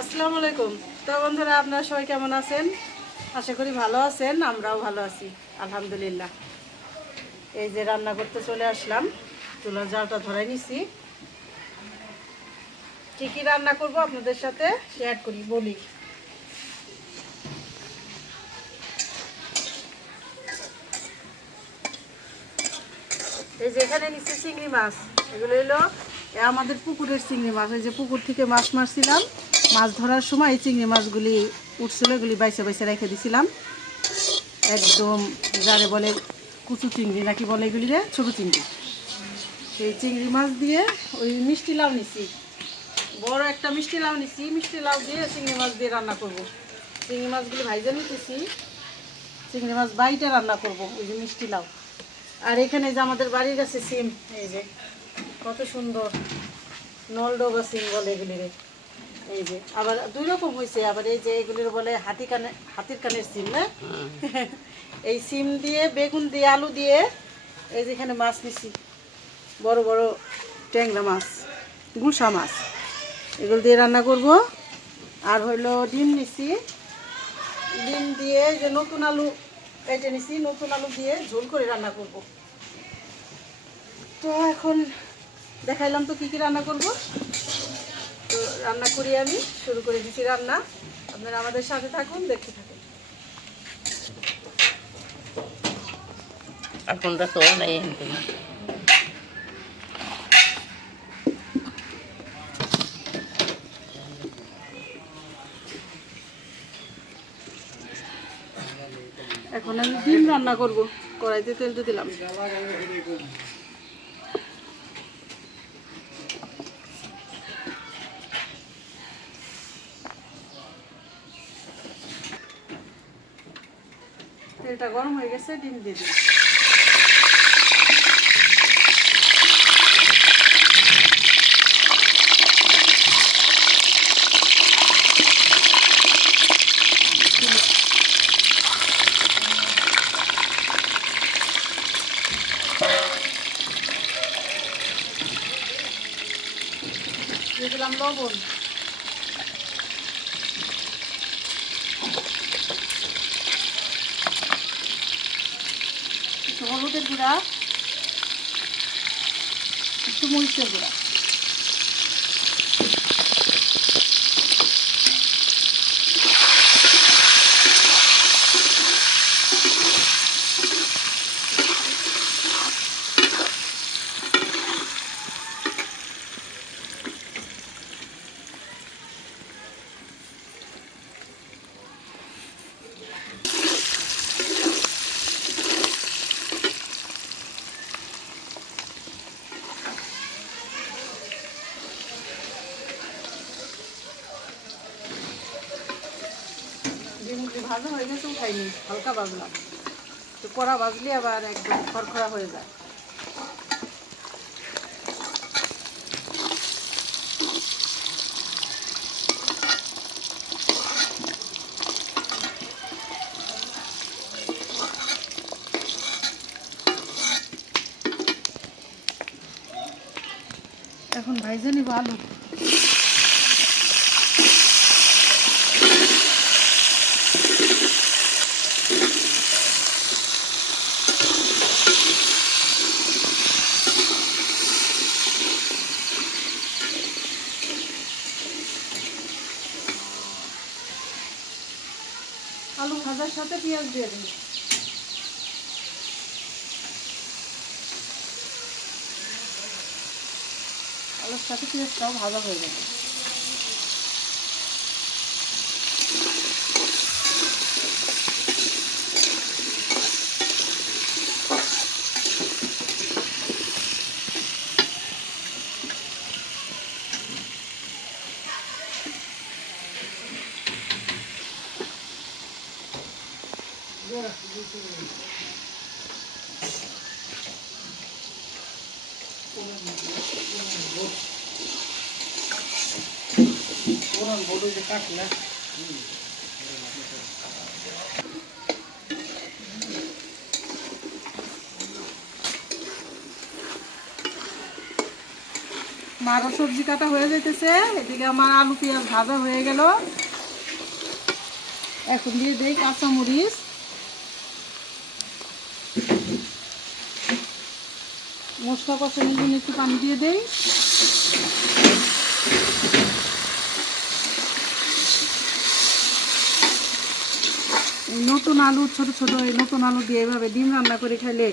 আসসালামু আলাইকুম। তো বন্ধুরা, আপনারা সবাই কেমন আছেন? আশা করি ভালো আছেন। আমরাও ভালো আছি, আলহামদুলিল্লাহ। এই যে রান্না করতে চলে আসলাম, চুলার জালটা ধরাই নিছি। কী কী রান্না করব আপনাদের সাথে শেয়ার করি, বলি। এই যে এখানে নিচ্ছে চিংড়ি মাছ। এগুলো হলো আমাদের পুকুরের চিংড়ি মাছ। এই যে পুকুর থেকে মাছ মারছিলাম, মাছ ধরার সময় এই চিংড়ি মাছগুলি উঠছিল, এগুলি বাইসে বাইসে রেখে দিছিলাম। একদম যারে বলে কুচু চিংড়ি নাকি বলে এগুলি রে, ছোটো চিংড়ি। সেই চিংড়ি মাছ দিয়ে ওই মিষ্টি লাউ নিছি, বড় একটা মিষ্টি লাউ নিছি। মিষ্টি লাউ দিয়ে চিংড়ি মাছ দিয়ে রান্না করব। চিংড়ি মাছগুলি ভাইজা নিতেছি, চিংড়ি মাছ বাইটা রান্না করব, ওই যে মিষ্টি লাউ। আর এখানে যে আমাদের বাড়ির কাছে সিম, এই যে কত সুন্দর নলডোবা সিম বলে এগুলি রে। এই যে আবার দুই রকম হয়েছে, আবার এই যে এগুলির বলে হাতির কানের সিম না। এই সিম দিয়ে বেগুন দিয়ে আলু দিয়ে এই যে এখানে মাছ নিছি, বড় বড় ট্যাংরা মাছ, গুঁসা মাছ, এগুলো দিয়ে রান্না করব। আর হইলো ডিম নিছি, ডিম দিয়ে যে নতুন আলু কেটে নিছি, নতুন আলু দিয়ে ঝোল করে রান্না করব। তো এখন দেখাইলাম তো কী কী রান্না করব। তো রান্না করি, আমি শুরু করে দিচ্ছি রান্না। আপনারা আমাদের সাথে থাকুন, দেখতে থাকুন। Apunta todo ahí, gente. এখন আমি ডিম রান্না করব, কড়াইতে তেল দিয়ে দিলাম। তেলটা গরম হয়ে গেছে, ডিম দিয়ে দিই। দিয়ে দিলাম লবণ, একটু হলুদের গুঁড়া, একটু মরিচের গুঁড়া। ডিমগুলি ভাজা হয়ে গেছে, উঠাইনি, হালকা ভাজলাম। তো কড়া ভাজলে আবার একদম খড়খড়া হয়ে যায়। এখন ভাইজে নিব আলু। আলু ভাজার সাথে পেঁয়াজ দিয়ে দিই। আলুর সাথে পেঁয়াজটাও ভাজা হয়ে যাবে। মারও সবজি কাটা হয়ে যাইতেছে, এদিকে আমার আলু পেঁয়াজ ভাজা হয়ে গেল। এখন দিয়ে দেই কাঁচামরিচ, মশলা কষানোর জন্য একটু পানি দিয়ে দেই। এই নতুন আলু, ছোট ছোট এই নতুন আলু দিয়ে এভাবে ডিম রান্না করে খেলে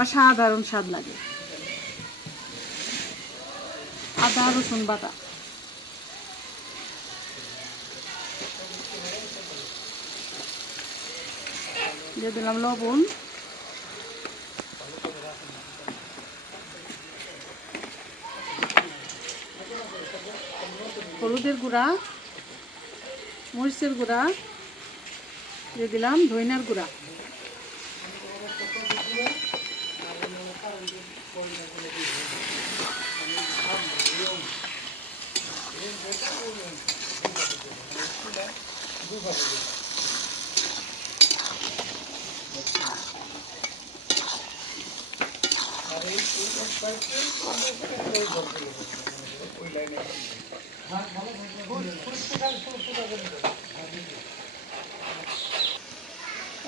অসাধারণ স্বাদ লাগে। আদা রসুন বাটা দিয়ে দিলাম, লবণ, হলুদের গুঁড়া, মরিচের গুঁড়া, দিয়ে দিলাম ধনিয়ার গুঁড়া।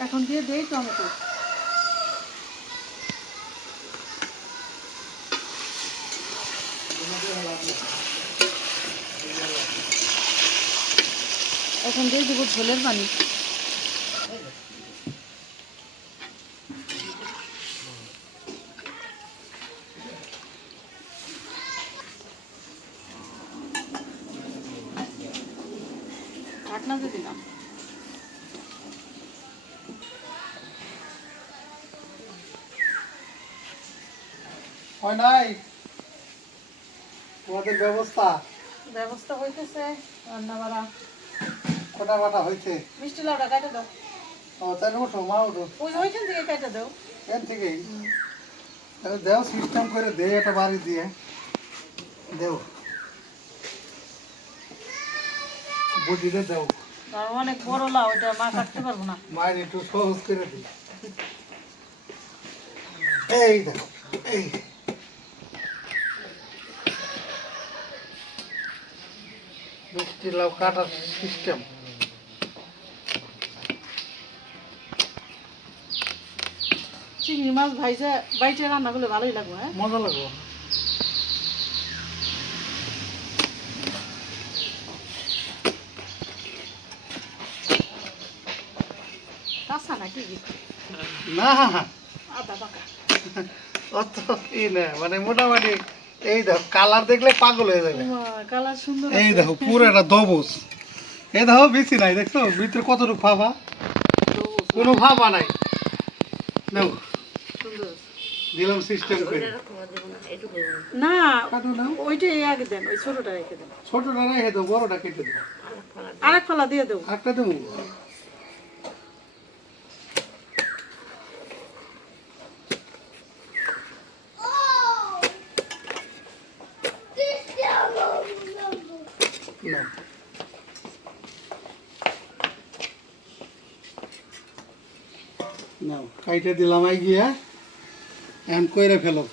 এখন দিয়ে দেই টমেটো। এখন দিয়ে দেবো ঝোলের পানি। ঢাকনা দিয়ে দিলাম। হয় নাই তোমাদের ব্যবস্থা? ব্যবস্থা হইতেছে রান্না বাড়া। কোটা বাটা হয়েছে? মিষ্টি লাউটা কাটে দাও। ও তাহলে উঠো, মা উঠো ওই ওইখান থেকে কেটে দাও। এর থেকেই তাহলে দেও, সিস্টেম করে দে, একটা বাড়ি দিয়ে দেও, বুঝিয়ে দেও। অনেক বড় লাউ, এটা মা কাটতে পারবো না। মায়ের একটু সহজ করে দিই। এই দেখো, এই মিষ্টি লাউ কাটার সিস্টেম। চিংড়ি মাছ ভাইজা বাইটে রান্না করলে ভালোই লাগবে। হ্যাঁ, মজা লাগবে। কাঁচা নাকি? না আদা পাকা। অত ই না, মানে মোটামুটি এই দেখো কালার দেখলে পাগল হয়ে যাবে। কালার সুন্দর। এই দেখো পুরো একটা দবস। এই দেখো বেশি নাই, দেখছো ভিতরে কতটুকু ফাঁপা, কোনো ফাঁপা নাই। দেখো দিলাম সিস্টেম করে। না কাটো না, ওইটাই আগে দেন, ওই ছোটটা রেখে দেন। ছোটটা রেখে দেবো, বড়টা কেটে দেবো। আরেক ফলা দিয়ে দেবো। একটা দেবো। না নাও কাইটে দিলাম, আই গিয়া এখন কইরে ফেলো।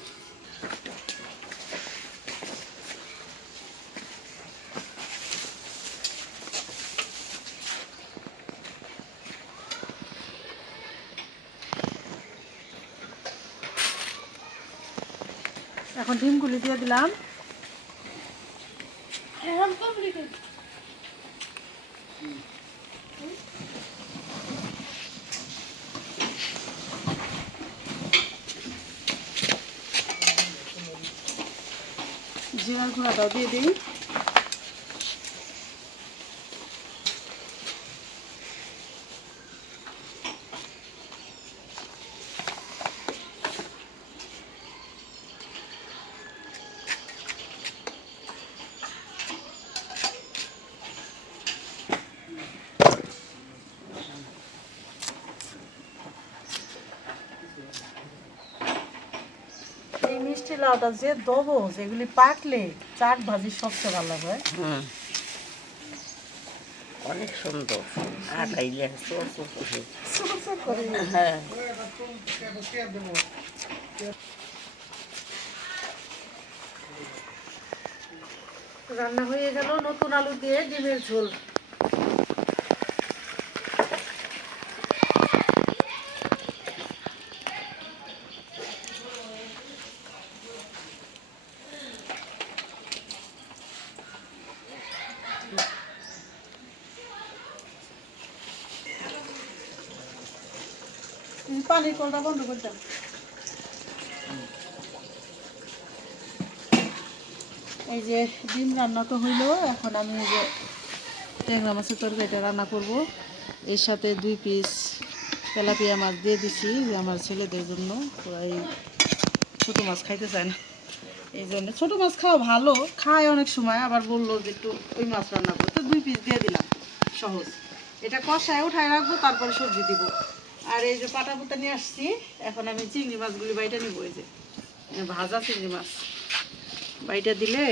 এখন ডিমগুলি দিয়ে দিলাম। জিরার গুঁড়াটাও দিয়ে দিই। এই মিষ্টি লাউটা যে দেবো, যেগুলি পাকলে চাট ভাজি সবচেয়ে ভালো লাগে। অনেক সুন্দর আটাইলে করে হ্যাঁ রান্না হয়ে গেল নতুন আলু দিয়ে ডিমের ঝোল। পানির কলটা বন্ধ করতাম। এই যে ডিম রান্না তো হইলো, এখন আমি এই যে ট্যাংরা মাছের তরকারিটা রান্না করব। এর সাথে 2 পিস তেলাপিয়া মাছ দিয়ে দিছি যে আমার ছেলেদের জন্য। ওরা এই ছোটো মাছ খাইতে চায় না, এই জন্য ছোটো মাছ খাওয়া ভালো, খায় অনেক সময়, আবার বললো যে একটু ওই মাছ রান্না করতে, 2 পিস দিয়ে দিলাম, সহজ। এটা কষায় উঠায় রাখবো, তারপরে সবজি দিব। আর এই যে পাটা পুতা নিয়ে আসছি, এখন আমি চিংড়ি মাছগুলি বাইটা নিব। এই যে ভাজা চিংড়ি মাছ বাইটা দিলে,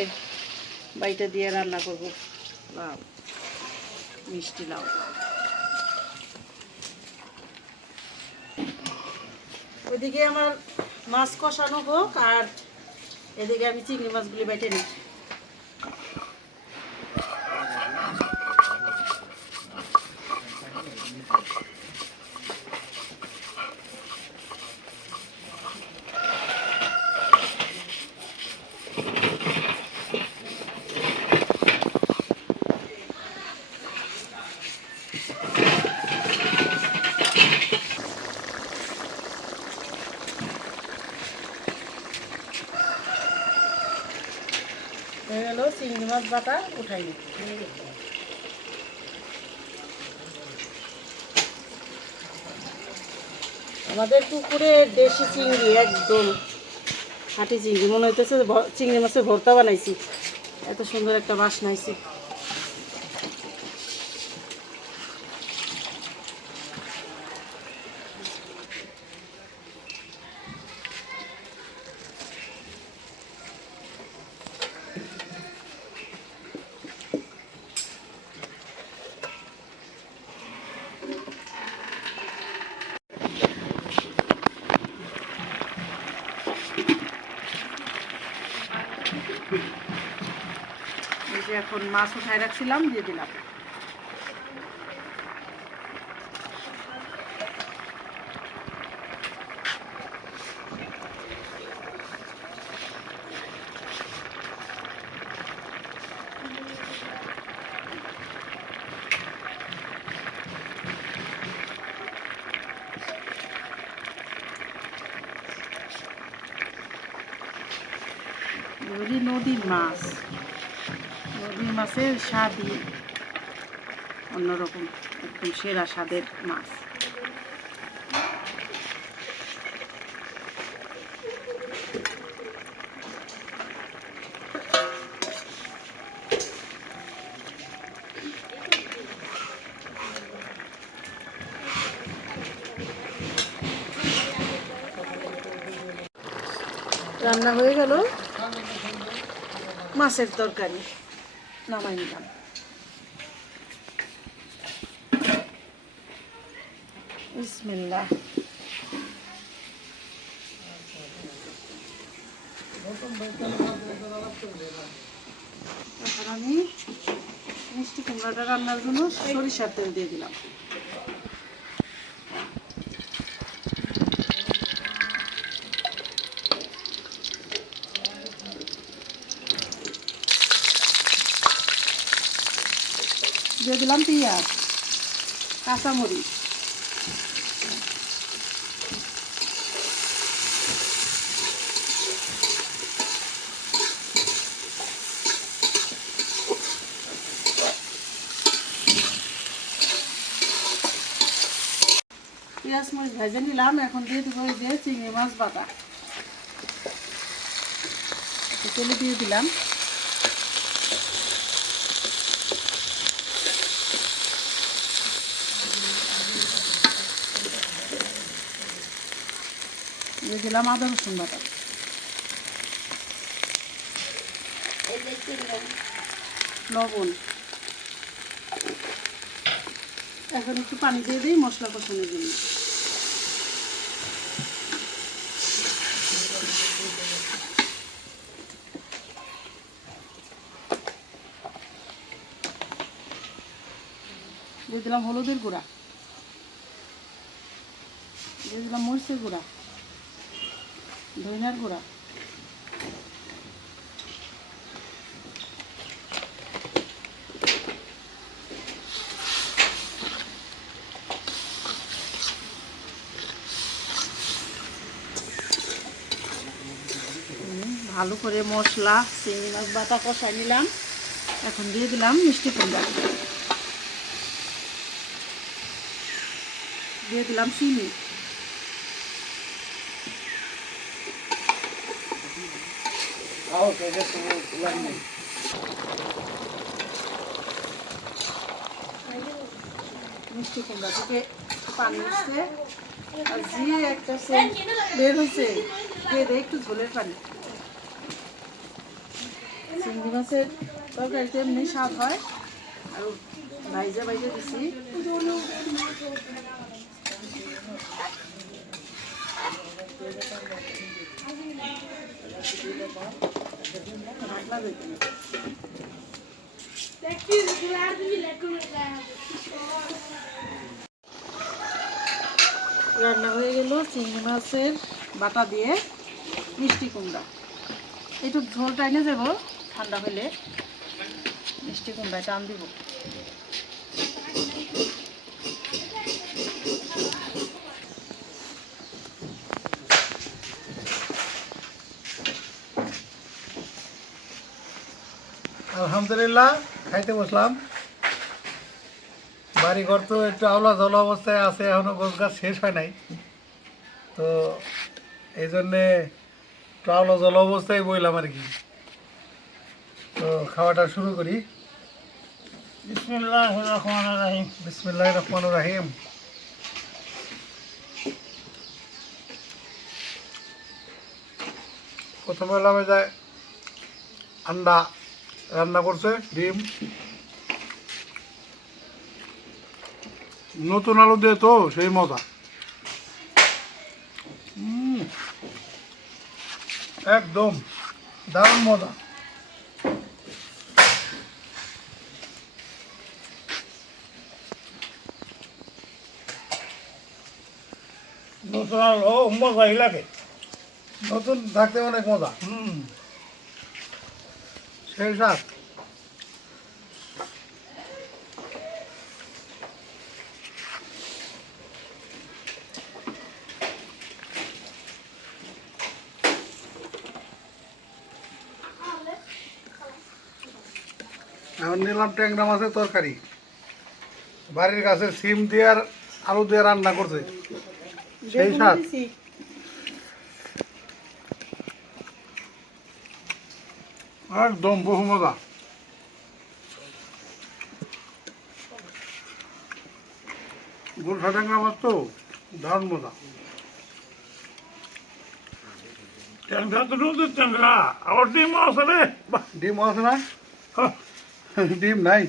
বাইটা দিয়ে রান্না করবো লাউ, মিষ্টি লাউ। ওইদিকে আমার মাছ কষানো হোক, আর এদিকে আমি চিংড়ি মাছগুলি বেটে নিই। হয়ে গেল চিংড়ি মাছ বাটা, উঠাই নিই। আমাদের পুকুরে দেশি চিংড়ি, একদম হাঁটি চিংড়ি, মনে হইতেছে চিংড়ি মাছের ভর্তা বানাইছি, এত সুন্দর একটা বাসনা আইছে। এই যে এখন মাছ উঠায় রাখছিলাম, দিয়ে দিলাম। এগুলি নদীর মাছ, নদীর মাছের স্বাদই অন্যরকম, একদম সেরা স্বাদের মাছ। রান্না হয়ে গেল মাছের তরকারি, নামাই নিলাম। বিসমিল্লাহ। এখন আমি মিষ্টি কুমড়াটা রান্নার জন্য সরিষার তেল দিয়ে দিলাম। দিয়ে দিলাম পেঁয়াজ, কাঁচামরিচ, পেঁয়াজ মরিচ ভেজে নিলাম। এখন দিয়ে দেবো ওই যে চিংড়ি মাছ বাটা, তেলে দিয়ে দিলাম। দিয়ে দিলাম আদা রসুন বাটা, লবণ। এখন একটু পানি দিয়ে দিই মশলা কষানোর জন্য। দিয়ে দিলাম হলুদের গুঁড়া, দিয়ে দিলাম মরিচের গুঁড়া, ধনিয়ার গুঁড়া, ভালো করে মশলা চিংড়ি মাছ বাটা কষাই নিলাম। এখন দিয়ে দিলাম মিষ্টি কুমড়া, দিয়ে দিলাম চিনি, মিষ্টি কুমড়া থেকে পানি উঠছে আর যে একটা সেন্ট বের হয়েছে, দিয়ে দেয় একটু ঝোলের পানি। চিংড়ি মাছের তরকারিতে এমনি স্বাদ হয়, আর ভাইজা ভাইজা দিছি। ঢাকনা দিতে হবে। রান্না হয়ে গেল চিংড়ি মাছের বাটা দিয়ে মিষ্টি কুমড়া। একটু ঝোল টাইনে যাব, ঠান্ডা হলে মিষ্টি কুমড়ায় টান দিব। আলহামদুলিল্লাহ খাইতে বসলাম। বাড়ি ঘর তো একটু আওলা জলা অবস্থায় আছে, এখনো গোছ গাছ শেষ হয় নাই, তো এই জন্যে একটু আওলা জলা অবস্থায় বইলাম আর কি। তো খাওয়াটা শুরু করি। বিসমিল্লাহির রহমানির রহিম। বিসমিল্লাহির রহমানির রহিম। প্রথমে হলাম এই যে আন্ডা রান্না করছে, ডিম, নতুন আলু দিয়ে তো সেই মজা। একদম দারুণ মজা। নতুন আলো মজাই লাগে। নতুন থাকতে অনেক মজা। সেই স্বাদ। এখন নিলাম ট্যাংরা মাছের তরকারি, বাড়ির কাছে সিম দিয়ে আর আলু দিয়ে রান্না করছে, সেই স্বাদ। একদম বহু মজা। গুলশা ট্যাংরা মাছ তো দারুণ মজা। ট্যাংরা তো নদীর ট্যাংরা, আবার ডিম আছে রে। ডিম আছে না? ডিম নাই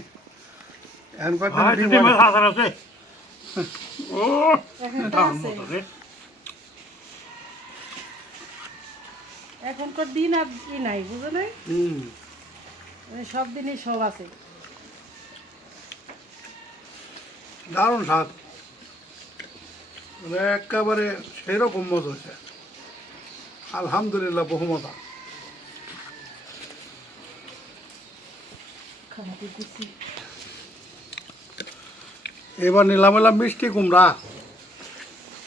এখন কয়েকদিন ডিম ডিমের হয় না। হাজার আছে। ও দারুণ মজা রে। এখনকার দিন আর ই নাই, বুঝো নাই, মানে সব দিনই সব আছে। দারুণ স্বাদ, মানে একেবারে সেরকম মজা হয়েছে। আলহামদুলিল্লাহ বহু মজা। খাওয়াতে দিছি। এবার নিলাম এলাম মিষ্টি কুমড়া।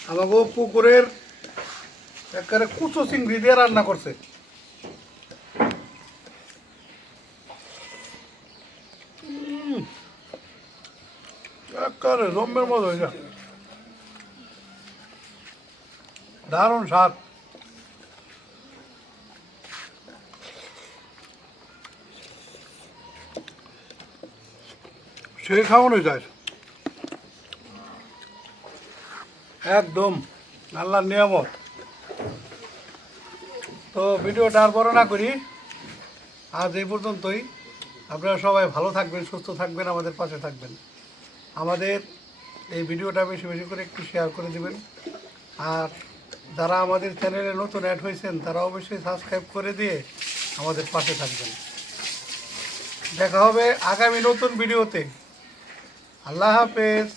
আমাকে পুকুরের একেবারে কুচো চিংড়ি দিয়ে রান্না করছে। একেবারে জম্মের মজা হয়েছে, দারুণ স্বাদ। সেই খাওয়ানো যায় একদম আল্লাহর নিয়ামত। তো ভিডিওটা আর বড় না করি, আজ এই পর্যন্তই। আপনারা সবাই ভালো থাকবেন, সুস্থ থাকবেন, আমাদের পাশে থাকবেন। আমাদের এই ভিডিওটা বেশি বেশি করে একটু শেয়ার করে দেবেন। আর যারা আমাদের চ্যানেলে নতুন অ্যাড হয়েছেন তারা অবশ্যই সাবস্ক্রাইব করে দিয়ে আমাদের পাশে থাকবেন। দেখা হবে আগামী নতুন ভিডিওতে। আল্লাহ হাফেজ।